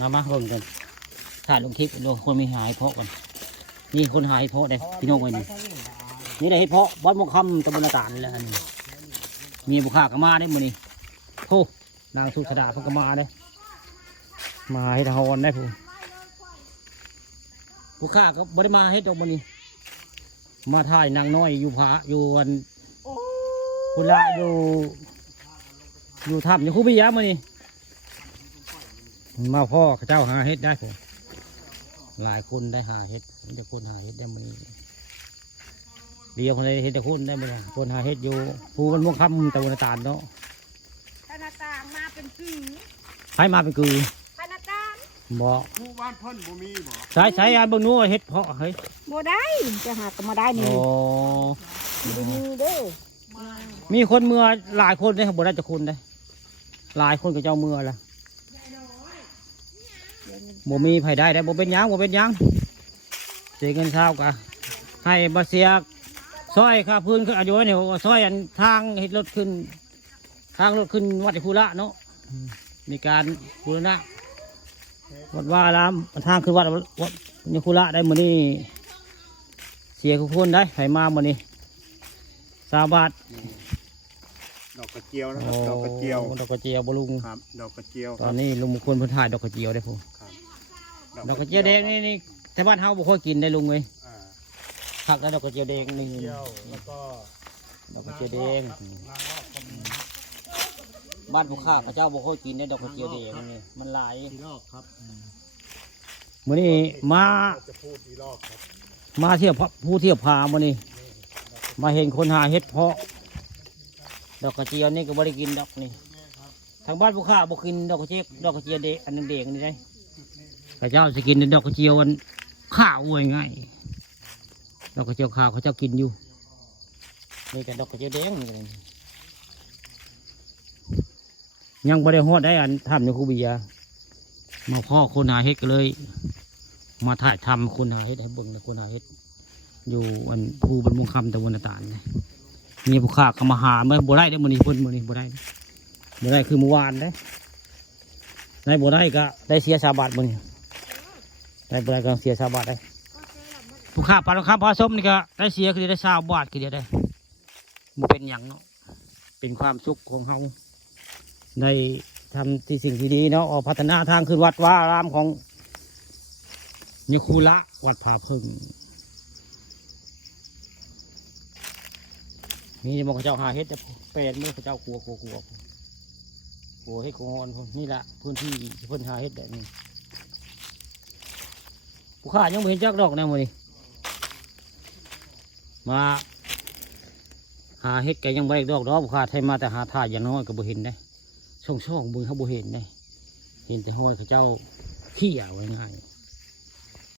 มาเบิ่งกันถ่ายลงคลิปดูคนมีหายเพาะกันนี่คนหายเพาะเด้พี่น้องไว้นี่ได้เห็ดเพาะบ้านมงคำตะบนตาลแล้วอันมีบุคคากมาได้มื้อนี้โธ่นางสุธดาเพิ่นก็มาเด้มาเฮ็ดฮอนได้ผู้บุคคาก็บ่ได้มาเฮ็ดดอกมื้อนี้มาถ่ายนางน้อยอยู่พระอยู่อันพุ่นละอยู่ถ้ำอยู่คูบิยะมื้อนี้มาพ่อเจ้าหาเฮ็ดได้ผมหลายคนได้หาเฮ็ดจะคนหาเฮ็ดได้มื้อนี้เดียวคนได้เฮ็ดแต่คนได้มื้อนี้คนหาเฮ็ดอยู่ภูมันม่วงค่ำตะวันตาลเนาะพนาตางมาเป็นคือ ให้มาเป็นคือพนาตาง บ่ผู้บ้านเพิ่นบ่มีบ่ใช้อันเบิ่งนู้นเฮ็ดเพาะเฮ้ยบ่ได้จะหาก็มาได้นี่บ่มีเด้อมีคนเมื่อหลายคนได้บ่ได้จะคนได้หลายคนก็เจ้าเมื่อละบ่มีไผได้บ่เป็นหยังเสียเงินเช้ากะให้มาเสียซอยค่าพื้นคืออายุเนี่ยซอยอันทางเฮ็ดรถขึ้นทางรถขึ้นวัดภูระเนาะมีการบูรณะวัดว่าลามทางขึ้นวัดยภูระได้มื้อนี้เสียทุกคนได้ไผมามื้อนี้3 บาทดอกกระเจียวนะครับดอกกระเจียวบ่ลุงครับดอกกระเจียวตอนนี้ลุงมงคลเพิ่นถ่ายดอกกระเจียวได้พุ่นดอกกระเจียวแดงนี่แต่บ้านเฮาบ่ค่อยกินได้ลุงเว้ยผักแล้วดอกกระเจียวแดงนี่แล้วก็ดอกกระเจียวแดงบ้านผู้ข้าพระเจ้าบ่ค่อยกินได้ดอกกระเจียวแดงนี่มันหลายที่รอบครับมื้อนี้มาจะพูดที่รอบครับมาเที่ยวผู้เที่ยวพามื้อนี้มาเห็นคนหาเห็ดเพาะดอกกระเจียวนี่ก็บ่ได้กินดอกนี่ทางบ้านผู้ข้าบ่กินดอกกระเจียวแดงอันแดงนี่ได้พระเจ้าสิกินดอกกระเจียวอันข้าวอ้วยง่ายดอกกระเจียวขาวเขาเจ้ากินอยู่นี่แต่ดอกกระเจียวแดงนี่ยังบ่ได้ฮอดได้อันทำอยู่คูบิยามาพ่อคนหาเฮ็ดก็เลย มาถ่ายทำคนหาเฮ็ดให้เบิ่งคนหาเฮ็ดอยู่อันภูบรรมุงคำตะวันตาลมีผู้ค้าก็มาหาเมื่อบ่ได้ได้มื้อนี้เพิ่นมื้อนี้บ่ได้คือเมื่อวานได้บ่ได้ก็ได้เสีย20 บาทมื้อนี้ได้บ่ได้ก็เสีย20 บาทได้ผู้ค้าปลาคำปลาส้มนี่ก็ได้เสียคือได้20 บาทคือได้บ่เป็นหยังเนาะเป็นความสุขของเฮาได้ทำที่สิ่งที่ดีเนาะพัฒนาทางขึ้นวัดว่ารามของยคูละวัดผาพึ่งนี่มองเจ้าหาเฮ็ดจะเป็นเมื่อเจ้ากลัวเฮ็ดของงอนนี่แหละพื้นที่เพิ่นหาเฮ็ดแบบนี้ผู้ข้ายังไม่เห็นจักดอกแน่มื้อนี้มาหาเฮ็ดก็ยังไม่ได้ดอกเนาะผู้ข้าไทยมาแต่หาท่าอย่างน้อยก็บ่เห็นได้ช่องมือเขาบ่เห็นได้เห็นแต่ห้อยเขาเจ้าขี้เอาไว้ง่าย